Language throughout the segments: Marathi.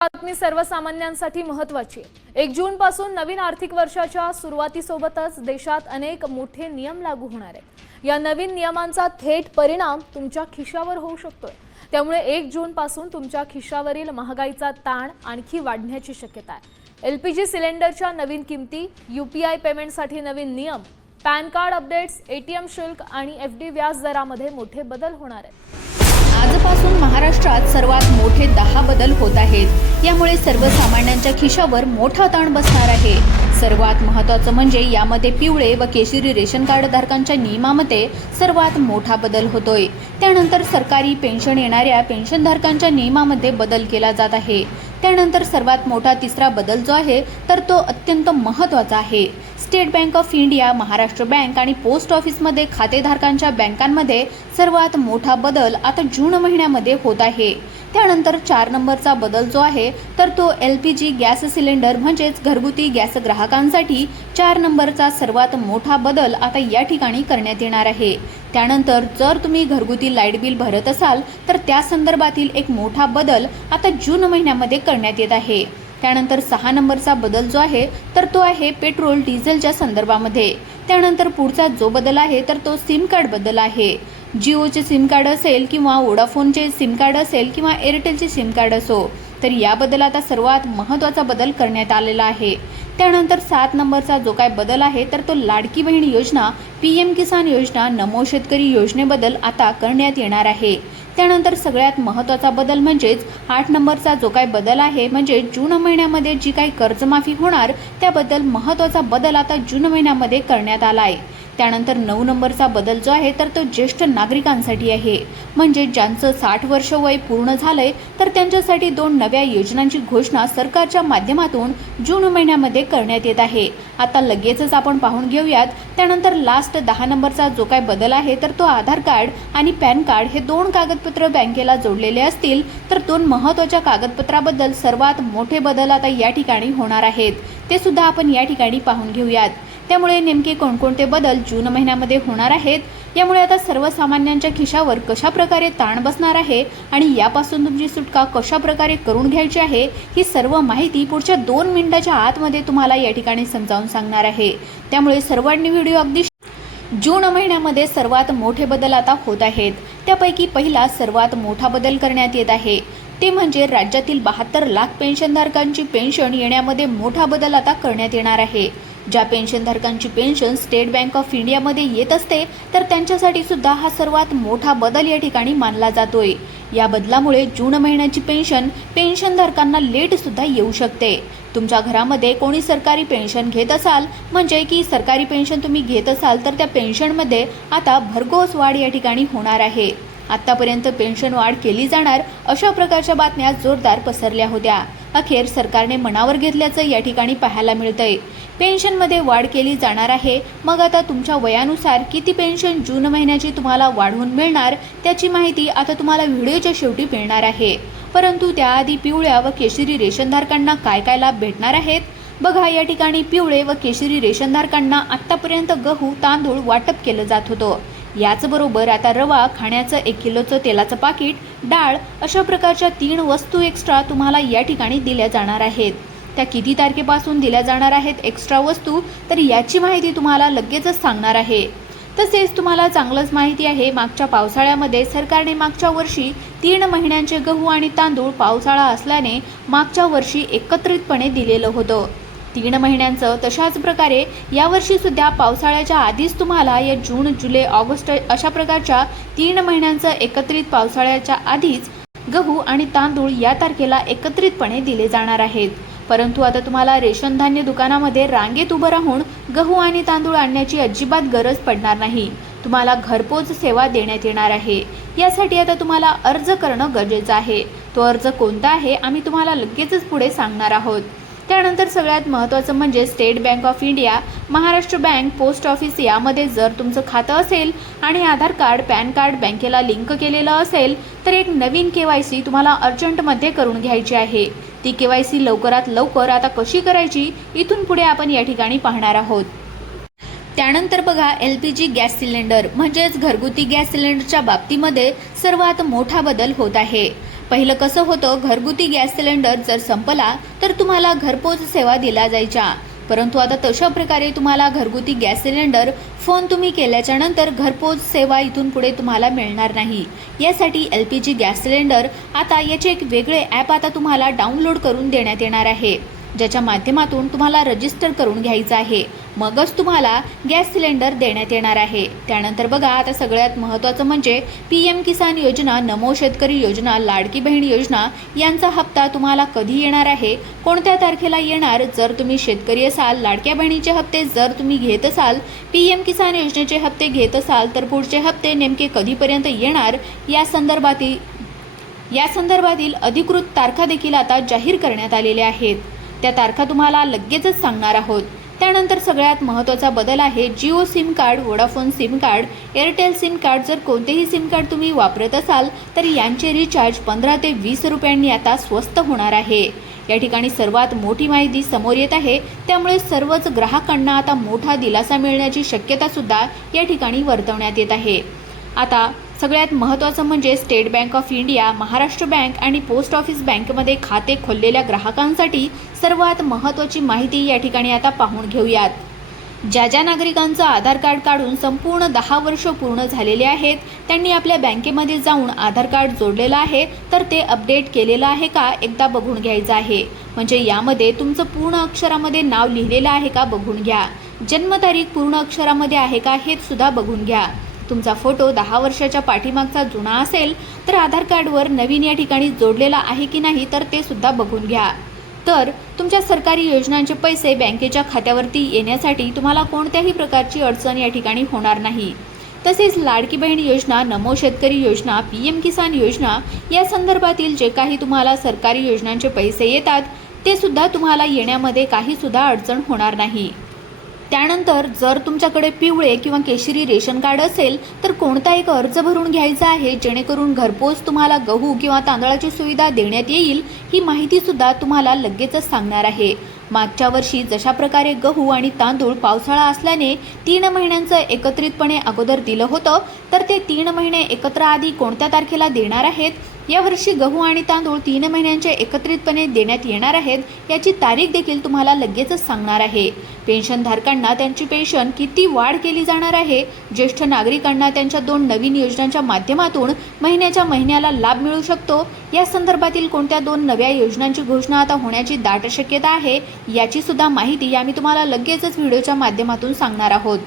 बातमी सर्वसामान्यांसाठी महत्त्वाची आहे। 1 जून पासून नवीन आर्थिक वर्षाच्या सुरुवातीसोबतच देशात अनेक मोठे नियम लागू होणार आहेत। या नवीन नियमांचा थेट परिणाम तुमच्या खिशावर होऊ शकतोय। त्यामुळे 1 जून पासून तुमच्या खिशावरील महागाईचा ताण आणखी वाढण्याची शक्यता आहे। एलपीजी सिलेंडरच्या नवीन किमती, यूपीआय पेमेंटसाठी नवीन नियम, पॅन कार्ड अपडेट्स, एटीएम शुल्क आणि एफडी व्याज दरामध्ये मोठे बदल होणार आहेत। आजपासून महाराष्ट्रात सर्वात मोठे 10 बदल होत आहेत। यामुळे सर्वसामान्यांच्या खिशावर मोठा ताण बसणार आहे। सर्वात महत्त्वाचं म्हणजे यामध्ये पिवळे व केशरी रेशन कार्ड धारकांच्या नियमामध्ये सर्वात मोठा बदल होतोय। त्यानंतर सरकारी पेन्शन येणाऱ्या पेन्शनधारकांच्या नियमामध्ये बदल केला जात आहे। त्यानंतर सर्वात मोठा तिसरा बदल जो आहे तर तो अत्यंत महत्त्वाचा आहे। State bank of India, Maharashtra bank आणि पोस्ट ऑफिसमध्ये खातेधारकांच्या बँकांमध्ये सर्वात मोठा बदल आता जून महिन्यामध्ये होत आहे। त्यानंतर 4 नंबरचा बदल जो आहे तर तो एलपीजी गॅस सिलेंडर म्हणजेच घरगुती गॅस ग्राहकांसाठी 4 नंबरचा सर्वात मोठा बदल आता या ठिकाणी करण्यात येणार आहे। त्यानंतर जर तुम्ही घरगुती लाईट बिल भरत असाल तर त्या संदर्भातील एक मोठा बदल आता जून महिन्यामध्ये करण्यात येत आहे। त्यानंतर 6 नंबरचा बदल जो आहे तर तो आहे पेट्रोल डिझेलच्या संदर्भामध्ये। त्यानंतर पुढचा जो बदल आहे तर तो सिम कार्ड बदल आहे। जिओचे सिम कार्ड असेल किंवा वोडाफोनचे सिम कार्ड असेल किंवा एअरटेलचे सिम कार्ड असो, तर याबद्दल आता सर्वात महत्त्वाचा बदल करण्यात आलेला आहे। त्यानंतर 7 नंबरचा जो काय बदल आहे तर तो लाडकी बहीण योजना, पीएम किसान योजना, नमो शेतकरी योजनेबद्दल आता करण्यात येणार आहे। त्यानंतर सगळ्यात महत्त्वाचा बदल म्हणजेच 8 नंबरचा जो काय बदल आहे म्हणजे जून महिन्यामध्ये जी काही कर्जमाफी होणार त्याबद्दल महत्त्वाचा बदल आता जून महिन्यामध्ये करण्यात आला आहे। त्यानंतर 9 नंबरचा बदल जो आहे तर तो ज्येष्ठ नागरिकांसाठी आहे। म्हणजे ज्यांचं 60 वर्ष वय पूर्ण झालंय तर त्यांच्यासाठी 2 नव्या योजनांची घोषणा सरकारच्या माध्यमातून जून महिन्यामध्ये करण्यात येत आहे। आता लगेचच आपण पाहून घेऊयात। त्यानंतर लास्ट 10 नंबरचा जो काय बदल आहे तर तो आधार कार्ड आणि पॅन कार्ड हे 2 कागदपत्र बँकेला जोडलेले असतील तर 2 महत्त्वाच्या कागदपत्राबद्दल सर्वात मोठे बदल आता या ठिकाणी होणार आहेत। ते सुद्धा आपण या ठिकाणी पाहून घेऊयात। त्यामुळे नेमके कोणकोणते बदल जून महिन्यामध्ये होणार आहेत, यामुळे आता सर्वसामान्यांच्या खिशावर कशा प्रकारे ताण बसणार आहे आणि यापासून तुमची सुटका कशा प्रकारे करून घ्यायची आहे ही सर्व माहिती पुढच्या 2 मिनिटाच्या आतमध्ये तुम्हाला या ठिकाणी समजावून सांगणार आहे। त्यामुळे सर्वांनी व्हिडिओ अगदी जून महिन्यामध्ये सर्वात मोठे बदल आता होत आहेत। त्यापैकी पहिला सर्वात मोठा बदल करण्यात येत आहे ते म्हणजे राज्यातील 72 लाख पेन्शनधारकांची पेन्शन येण्यामध्ये मोठा बदल आता करण्यात येणार आहे। ज्या पेन्शनधारकांची पेन्शन स्टेट बँक ऑफ इंडियामध्ये येत असते तर त्यांच्यासाठी सुद्धा हा सर्वात मोठा बदल या ठिकाणी मानला जातोय। या बदलामुळे जून महिन्याची पेन्शनधारकांना लेट सुद्धा येऊ शकते। तुमच्या घरामध्ये कोणी सरकारी पेन्शन घेत असाल म्हणजे की सरकारी पेन्शन तुम्ही घेत असाल तर त्या पेन्शनमध्ये आता भरघोस वाढ या ठिकाणी होणार आहे। आतापर्यंत पेन्शन वाढ केली जाणार अशा प्रकारच्या बातम्या जोरदार पसरल्या होत्या। अखेर सरकारने मनावर घेतल्याचं या ठिकाणी पाहायला मिळतंय। पेन्शनमध्ये वाढ केली जाणार आहे। मग आता तुमच्या वयानुसार किती पेन्शन जून महिन्याची तुम्हाला वाढवून मिळणार त्याची माहिती आता तुम्हाला व्हिडिओच्या शेवटी मिळणार आहे। परंतु त्याआधी पिवळ्या व केशरी रेशनधारकांना काय काय लाभ भेटणार आहेत बघा। या ठिकाणी पिवळे व केशरी रेशनधारकांना आतापर्यंत गहू, तांदूळ वाटप केलं जात होतं। याचबरोबर आता रवा, खाण्याचं 1 किलोचं तेलाचं पाकिट, डाळ अशा प्रकारच्या 3 वस्तू एक्स्ट्रा तुम्हाला या ठिकाणी दिल्या जाणार आहेत। त्या किती तारखेपासून दिल्या जाणार आहेत एक्स्ट्रा वस्तू तर याची माहिती तुम्हाला लगेचच सांगणार आहे। तसेच तुम्हाला चांगलंच माहिती आहे मागच्या पावसाळ्यामध्ये सरकारने मागच्या वर्षी 3 महिन्यांचे गहू आणि तांदूळ पावसाळा असल्याने मागच्या वर्षी एकत्रितपणे दिलेलं होतं 3 महिन्यांचं। तशाच प्रकारे यावर्षी सुद्धा पावसाळ्याच्या आधीच तुम्हाला या जून, जुलै, ऑगस्ट अशा प्रकारच्या 3 महिन्यांचं एकत्रित पावसाळ्याच्या आधीच गहू आणि तांदूळ या तारखेला एकत्रितपणे दिले जाणार आहेत। परंतु आता तुम्हाला रेशन धान्य दुकानामध्ये रांगेत उभं राहून गहू आणि तांदूळ आणण्याची अजिबात गरज पडणार नाही। तुम्हाला घरपोच सेवा देण्यात येणार आहे। यासाठी आता तुम्हाला अर्ज करणं गरजेचं आहे। तो अर्ज कोणता आहे आम्ही तुम्हाला लगेचच पुढे सांगणार आहोत। त्यानंतर सगळ्यात महत्त्वाचं म्हणजे state bank of India, Maharashtra bank, post office यामध्ये जर तुमचं खातं असेल आणि आधार कार्ड, पॅन कार्ड बँकेला लिंक केलेलं असेल तर एक नवीन KYC तुम्हाला अर्जंटमध्ये करून घ्यायची आहे। ती KYC लवकरात लवकर आता कशी करायची इथून पुढे आपण या ठिकाणी पाहणार आहोत। त्यानंतर बघा एलपीजी गॅस सिलेंडर म्हणजेच घरगुती गॅस सिलेंडरच्या बाबतीमध्ये सर्वात मोठा बदल होत आहे। पहिलं कसं होतं, घरगुती गॅस सिलेंडर जर संपला तर तुम्हाला घरपोच सेवा दिल्या जायच्या, परंतु आता तशा प्रकारे तुम्हाला घरगुती गॅस सिलेंडर फोन तुम्ही केल्याच्या नंतर घरपोच सेवा इथून पुढे तुम्हाला मिळणार नाही। यासाठी LPG गॅस सिलेंडर आता याचे एक वेगळे ॲप आता तुम्हाला डाउनलोड करून देण्यात येणार आहे, ज्याच्या माध्यमातून तुम्हाला रजिस्टर करून घ्यायचं आहे, मगच तुम्हाला गॅस सिलेंडर देण्यात येणार आहे। त्यानंतर बघा, आता सगळ्यात महत्त्वाचं म्हणजे PM किसान योजना, नमो शेतकरी योजना, लाडकी बहीण योजना यांचा हप्ता तुम्हाला कधी येणार आहे, कोणत्या तारखेला येणार। जर तुम्ही शेतकरी असाल, लाडक्या बहिणीचे हप्ते जर तुम्ही घेत असाल, PM किसान योजनेचे हप्ते घेत असाल, तर पुढचे हप्ते नेमके कधीपर्यंत येणार या संदर्भातील अधिकृत तारखा देखील आता जाहीर करण्यात आलेल्या आहेत। त्या तारखा तुम्हाला लगेचच सांगणार आहोत। त्यानंतर सगळ्यात महत्त्वाचा बदल आहे Jio SIM card, Vodafone SIM card, Airtel SIM card जर कोणतेही सिम कार्ड तुम्ही वापरत असाल तर यांचे रिचार्ज 15 ते 20 रुपयांनी आता स्वस्त होणार आहे। या ठिकाणी सर्वात मोठी माहिती समोर येत आहे, त्यामुळे सर्वच ग्राहकांना आता मोठा दिलासा मिळण्याची शक्यता सुद्धा या ठिकाणी वर्तवण्यात येत आहे। आता सगळ्यात महत्त्वाचं म्हणजे state bank of India, Maharashtra bank आणि पोस्ट ऑफिस बँकेमध्ये खाते खोललेल्या ग्राहकांसाठी सर्वात महत्त्वाची माहिती या ठिकाणी आता पाहून घेऊयात। ज्या नागरिकांचं आधार कार्ड काढून संपूर्ण 10 वर्ष पूर्ण झालेले आहेत, त्यांनी आपल्या बँकेमध्ये जाऊन आधार कार्ड जोडलेलं आहे तर ते अपडेट केलेलं आहे का एकदा बघून घ्यायचं आहे। म्हणजे यामध्ये तुमचं पूर्ण अक्षरामध्ये नाव लिहिलेलं आहे का बघून घ्या, जन्मतारीख पूर्ण अक्षरामध्ये आहे का हे सुद्धा बघून घ्या। तुमचा फोटो 10 वर्षाच्या पाठीमागचा जुना असेल तर आधार कार्डवर नवीन या ठिकाणी जोडलेला आहे की नाही तर ते सुद्धा बघून घ्या। तर तुमच्या सरकारी योजनांचे पैसे बँकेच्या खात्यावरती येण्यासाठी तुम्हाला कोणत्याही प्रकारची अडचण या ठिकाणी होणार नाही। तसेच लाडकी बहीण योजना, नमो शेतकरी योजना, PM किसान योजना या संदर्भातील जे काही तुम्हाला सरकारी योजनांचे पैसे येतात ते सुद्धा तुम्हाला येण्यामध्ये काही सुद्धा अडचण होणार नाही। त्यानंतर जर तुमच्याकडे पिवळे किंवा केशरी रेशन कार्ड असेल तर कोणता एक अर्ज भरून घ्यायचा आहे, जेणेकरून घरपोच तुम्हाला गहू किंवा तांदळाची सुविधा देण्यात येईल, ही माहिती सुद्धा तुम्हाला लगेचच सांगणार आहे। मागच्या वर्षी जशा प्रकारे गहू आणि तांदूळ पावसाळा असल्याने 3 महिन्यांचं एकत्रितपणे अगोदर दिलं होतं, तर ते 3 महिने एकत्र आधी कोणत्या तारखेला देणार आहेत, यावर्षी गहू आणि तांदूळ 3 महिन्यांचे एकत्रितपणे देण्यात येणार आहेत, याची तारीख देखील तुम्हाला लगेचच सांगणार आहे। पेन्शनधारकांना त्यांची पेन्शन किती वाढ केली जाणार आहे, ज्येष्ठ नागरिकांना त्यांच्या 2 नवीन योजनांच्या माध्यमातून महिन्याच्या महिन्याला लाभ मिळू शकतो, या संदर्भातील कोणत्या 2 नव्या योजनांची घोषणा आता होण्याची दाट शक्यता आहे, याची सुद्धा माहिती आम्ही तुम्हाला लगेचच व्हिडिओच्या माध्यमातून सांगणार आहोत।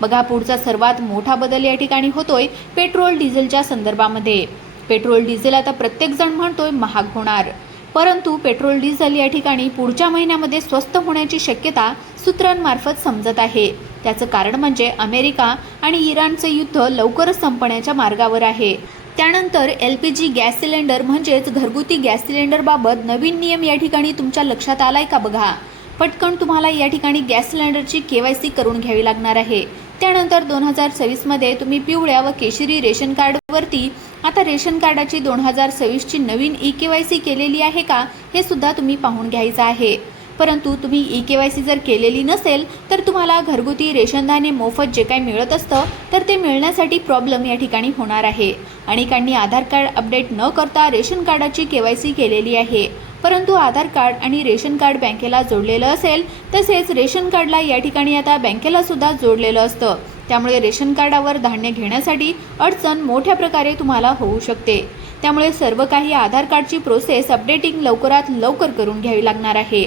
बघा, पुढचा सर्वात मोठा बदल या ठिकाणी होतोय पेट्रोल डिझेलच्या संदर्भामध्ये। पेट्रोल डिझेल आता प्रत्येक जण म्हणतोय महाग होणार, परंतु पेट्रोल डिझेल या ठिकाणी पुढच्या महिन्यामध्ये स्वस्त होण्याची शक्यता सूत्रांमार्फत समजत आहे। त्याचं कारण म्हणजे अमेरिका आणि इराणचे युद्ध लवकरच संपण्याच्या मार्गावर आहे। त्यानंतर LPG गॅस सिलेंडर म्हणजेच घरगुती गॅस सिलेंडरबाबत नवीन नियम या ठिकाणी तुमच्या लक्षात आलाय का बघा। पटकन तुम्हाला या ठिकाणी गॅस सिलेंडरची KYC करून घ्यावी लागणार आहे। त्यानंतर 2026 मध्ये तुम्ही पिवळ्या व केशरी रेशन कार्डवरती आता रेशन कार्डाची 2026ची नवीन EKYC केलेली आहे का हे सुद्धा तुम्ही पाहून घ्यायचं आहे। परंतु तुम्ही EKYC जर केलेली नसेल तर तुम्हाला घरगुती रेशन धान्य मोफत जे काही मिळत असतं तर ते मिळण्यासाठी प्रॉब्लेम या ठिकाणी होणार आहे। अनेकांनी आधार कार्ड अपडेट न करता रेशन कार्डाची KYC केलेली आहे, परंतु आधार कार्ड आणि रेशन कार्ड बँकेला जोडलेलं असेल, तसेच रेशन कार्डला या ठिकाणी आता बँकेला सुद्धा जोडलेलं असतं, त्यामुळे रेशन कार्डावर धान्य घेण्यासाठी अडचण मोठ्या प्रकारे तुम्हाला होऊ शकते। त्यामुळे सर्व काही आधार कार्डची प्रोसेस अपडेटिंग लवकरात लवकर करून घ्यावी लागणार आहे।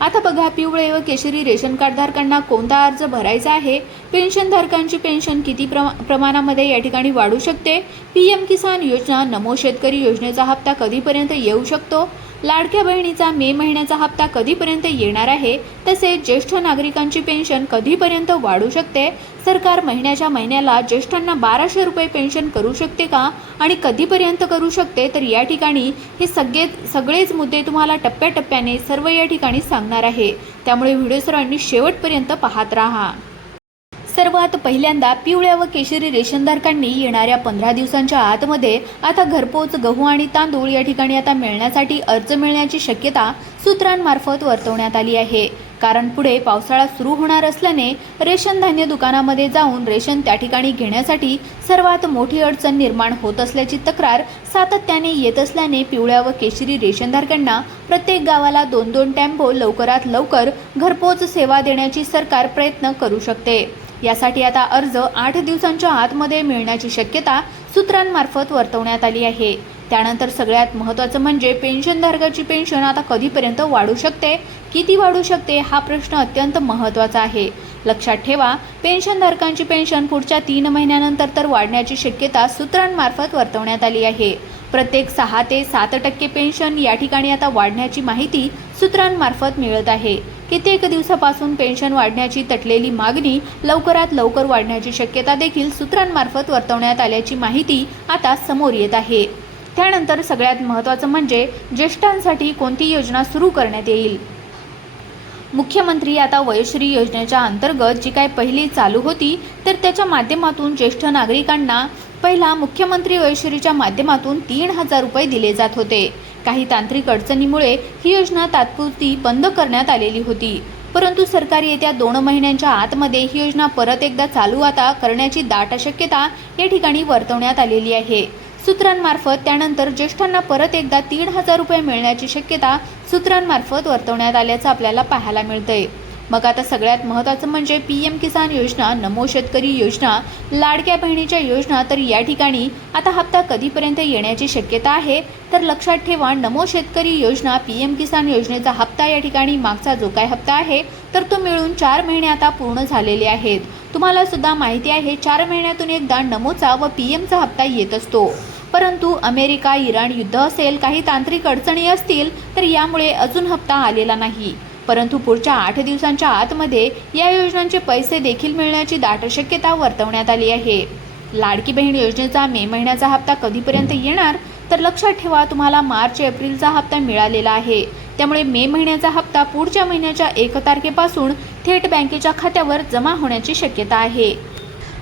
आता बघा, पिवळे व केशरी रेशन कार्डधारकांना कोणता अर्ज भरायचा आहे, पेन्शनधारकांची पेन्शन किती प्रमाणामध्ये या ठिकाणी वाढू शकते, PM किसान योजना, नमो शेतकरी योजनेचा हप्ता कधीपर्यंत येऊ शकतो, लाडक्या बहिणीचा मे महिन्याचा हप्ता कधीपर्यंत येणार आहे, तसेच ज्येष्ठ नागरिकांची पेन्शन कधीपर्यंत वाढू शकते, सरकार महिन्याच्या महिन्याला ज्येष्ठांना 1200 रुपये पेन्शन करू शकते का आणि कधीपर्यंत करू शकते, तर या ठिकाणी हे सगळेच मुद्दे तुम्हाला टप्प्याटप्प्याने सर्व या ठिकाणी सांगणार आहे। त्यामुळे व्हिडिओ सर्वांनी शेवटपर्यंत पाहत राहा। सर्वात पहिल्यांदा पिवळ्या व केशरी रेशनधारकांनी येणाऱ्या 15 दिवसांच्या आतमध्ये आता घरपोच गहू आणि तांदूळ या ठिकाणी आता मिळण्यासाठी अर्ज मिळण्याची शक्यता सूत्रांमार्फत वर्तवण्यात आली आहे। कारण पुढे पावसाळा सुरू होणार असल्याने रेशन धान्य दुकानामध्ये जाऊन रेशन त्या ठिकाणी घेण्यासाठी सर्वात मोठी अडचण निर्माण होत असल्याची तक्रार सातत्याने येत असल्याने पिवळ्या व केशरी रेशनधारकांना प्रत्येक गावाला 2-2 टेम्पो लवकरात लवकर घरपोच सेवा देण्याची सरकार प्रयत्न करू शकते। यासाठी आता अर्ज 8 दिवसांच्या आतमध्ये मिळण्याची शक्यता सूत्रांमार्फत वर्तवण्यात आली आहे। त्यानंतर सगळ्यात महत्त्वाचं म्हणजे पेन्शनधारकाची पेन्शन आता कधीपर्यंत वाढू शकते, किती वाढू शकते हा प्रश्न अत्यंत महत्त्वाचा आहे। लक्षात ठेवा, पेन्शनधारकांची पेन्शन पुढच्या 3 महिन्यानंतर तर वाढण्याची शक्यता सूत्रांमार्फत वर्तवण्यात आली आहे। प्रत्येक 6 ते 7% पेन्शन या ठिकाणी आता वाढण्याची माहिती सूत्रांमार्फत मिळत आहे। कित्येक दिवसापासून पेन्शन वाढण्याची तटलेली मागणी लवकरात लवकर वाढण्याची शक्यता देखील सूत्रांमार्फत वर्तवण्यात आल्याची माहिती आता समोर येत आहे। त्यानंतर सगळ्यात महत्त्वाचं म्हणजे ज्येष्ठांसाठी कोणती योजना सुरू करण्यात येईल। मुख्यमंत्री आता वयोश्री योजनेच्या अंतर्गत जी काय पहिली चालू होती तर त्याच्या माध्यमातून ज्येष्ठ नागरिकांना पहिला मुख्यमंत्री वयोश्रीच्या माध्यमातून 3,000 रुपये दिले जात होते। काही तांत्रिक अडचणीमुळे ही योजना तात्पुरती बंद करण्यात आलेली होती, परंतु सरकार येत्या 2 महिन्यांच्या आतमध्ये ही योजना परत एकदा चालू आता करण्याची दाट शक्यता या ठिकाणी वर्तवण्यात आलेली आहे सूत्रांमार्फत। त्यानंतर ज्येष्ठांना परत एकदा 3,000 रुपये मिळण्याची शक्यता सूत्रांमार्फत वर्तवण्यात आल्याचं आपल्याला पाहायला मिळतंय। मग आता सगळ्यात महत्त्वाचं म्हणजे PM किसान योजना, नमो शेतकरी योजना, लाडक्या बहिणीच्या योजना, तर या ठिकाणी आता हप्ता कधीपर्यंत येण्याची शक्यता आहे तर लक्षात ठेवा, नमो शेतकरी योजना, PM किसान योजनेचा हप्ता या ठिकाणी मागचा जो काय हप्ता आहे तर तो मिळून 4 महिने आता पूर्ण झालेले आहेत। तुम्हाला सुद्धा माहिती आहे 4 महिन्यातून एकदा नमोचा व PMचा हप्ता येत असतो, परंतु अमेरिका इराण युद्ध असेल, काही तांत्रिक अडचणी असतील तर यामुळे अजून हप्ता आलेला नाही, परंतु पुढच्या 8 दिवसांच्या आतमध्ये या योजनांचे पैसे देखील मिळण्याची दाट शक्यता वर्तवण्यात आली आहे। लाडकी बहीण योजनेचा मे महिन्याचा हप्ता कधीपर्यंत येणार तर लक्षात ठेवा, तुम्हाला मार्च एप्रिलचा हप्ता मिळालेला आहे, त्यामुळे मे महिन्याचा हप्ता पुढच्या महिन्याच्या 1 तारखेपासून थेट बँकेच्या खात्यावर जमा होण्याची शक्यता आहे।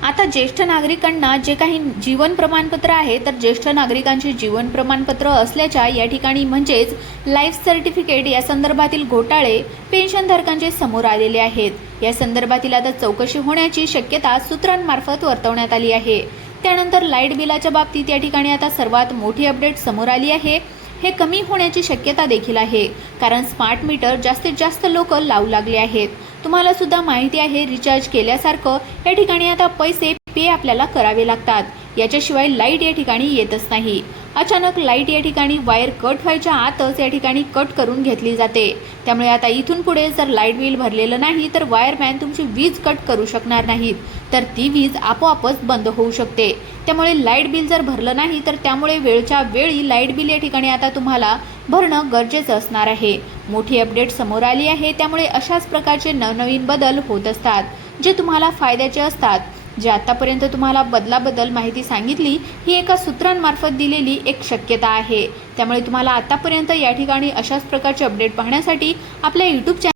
आता ज्येष्ठ नागरिकांना जे काही जीवन प्रमाणपत्र आहे तर ज्येष्ठ नागरिकांचे जीवन प्रमाणपत्र असल्याच्या या ठिकाणी म्हणजेच लाईफ सर्टिफिकेट या संदर्भातील घोटाळे पेन्शनधारकांचे समोर आलेले आहेत। या संदर्भातील आता चौकशी होण्याची शक्यता सूत्रांमार्फत वर्तवण्यात आली आहे। त्यानंतर लाईट बिलाच्या बाबतीत या ठिकाणी आता सर्वात मोठी अपडेट समोर आली आहे। हे कमी होण्याची शक्यता देखील आहे, कारण स्मार्ट मीटर जास्तीत जास्त लोक लावू लागले आहेत। तुम्हाला सुद्धा माहिती आहे रिचार्ज केल्यासारखं या ठिकाणी आता पैसे पे आपल्याला करावे लागतात, याच्याशिवाय लाईट या ठिकाणी येतच नाही। अचानक लाईट या ठिकाणी वायर कट व्हायच्या आतच या ठिकाणी कट करून घेतली जाते, त्यामुळे आता इथून पुढे जर लाईट बिल भरलेलं नाही तर वायरमॅन तुमची वीज कट करू शकणार नाहीत, तर ती वीज आपोआपच बंद होऊ शकते। त्यामुळे लाईट बिल जर भरलं नाही तर त्यामुळे वेळच्या वेळी लाईट बिल या ठिकाणी आता तुम्हाला भरणं गरजेचं असणार आहे। मोठी अपडेट समोर आली आहे, त्यामुळे अशाच प्रकारचे नवनवीन बदल होत असतात जे तुम्हाला फायद्याचे असतात। जे आतापर्यंत तुम्हाला बदलाबद्दल माहिती सांगितली ही एका सूत्रांमार्फत दिलेली एक शक्यता आहे, त्यामुळे तुम्हाला आतापर्यंत या ठिकाणी अशाच प्रकारचे अपडेट पाहण्यासाठी आपल्या YouTube चॅनल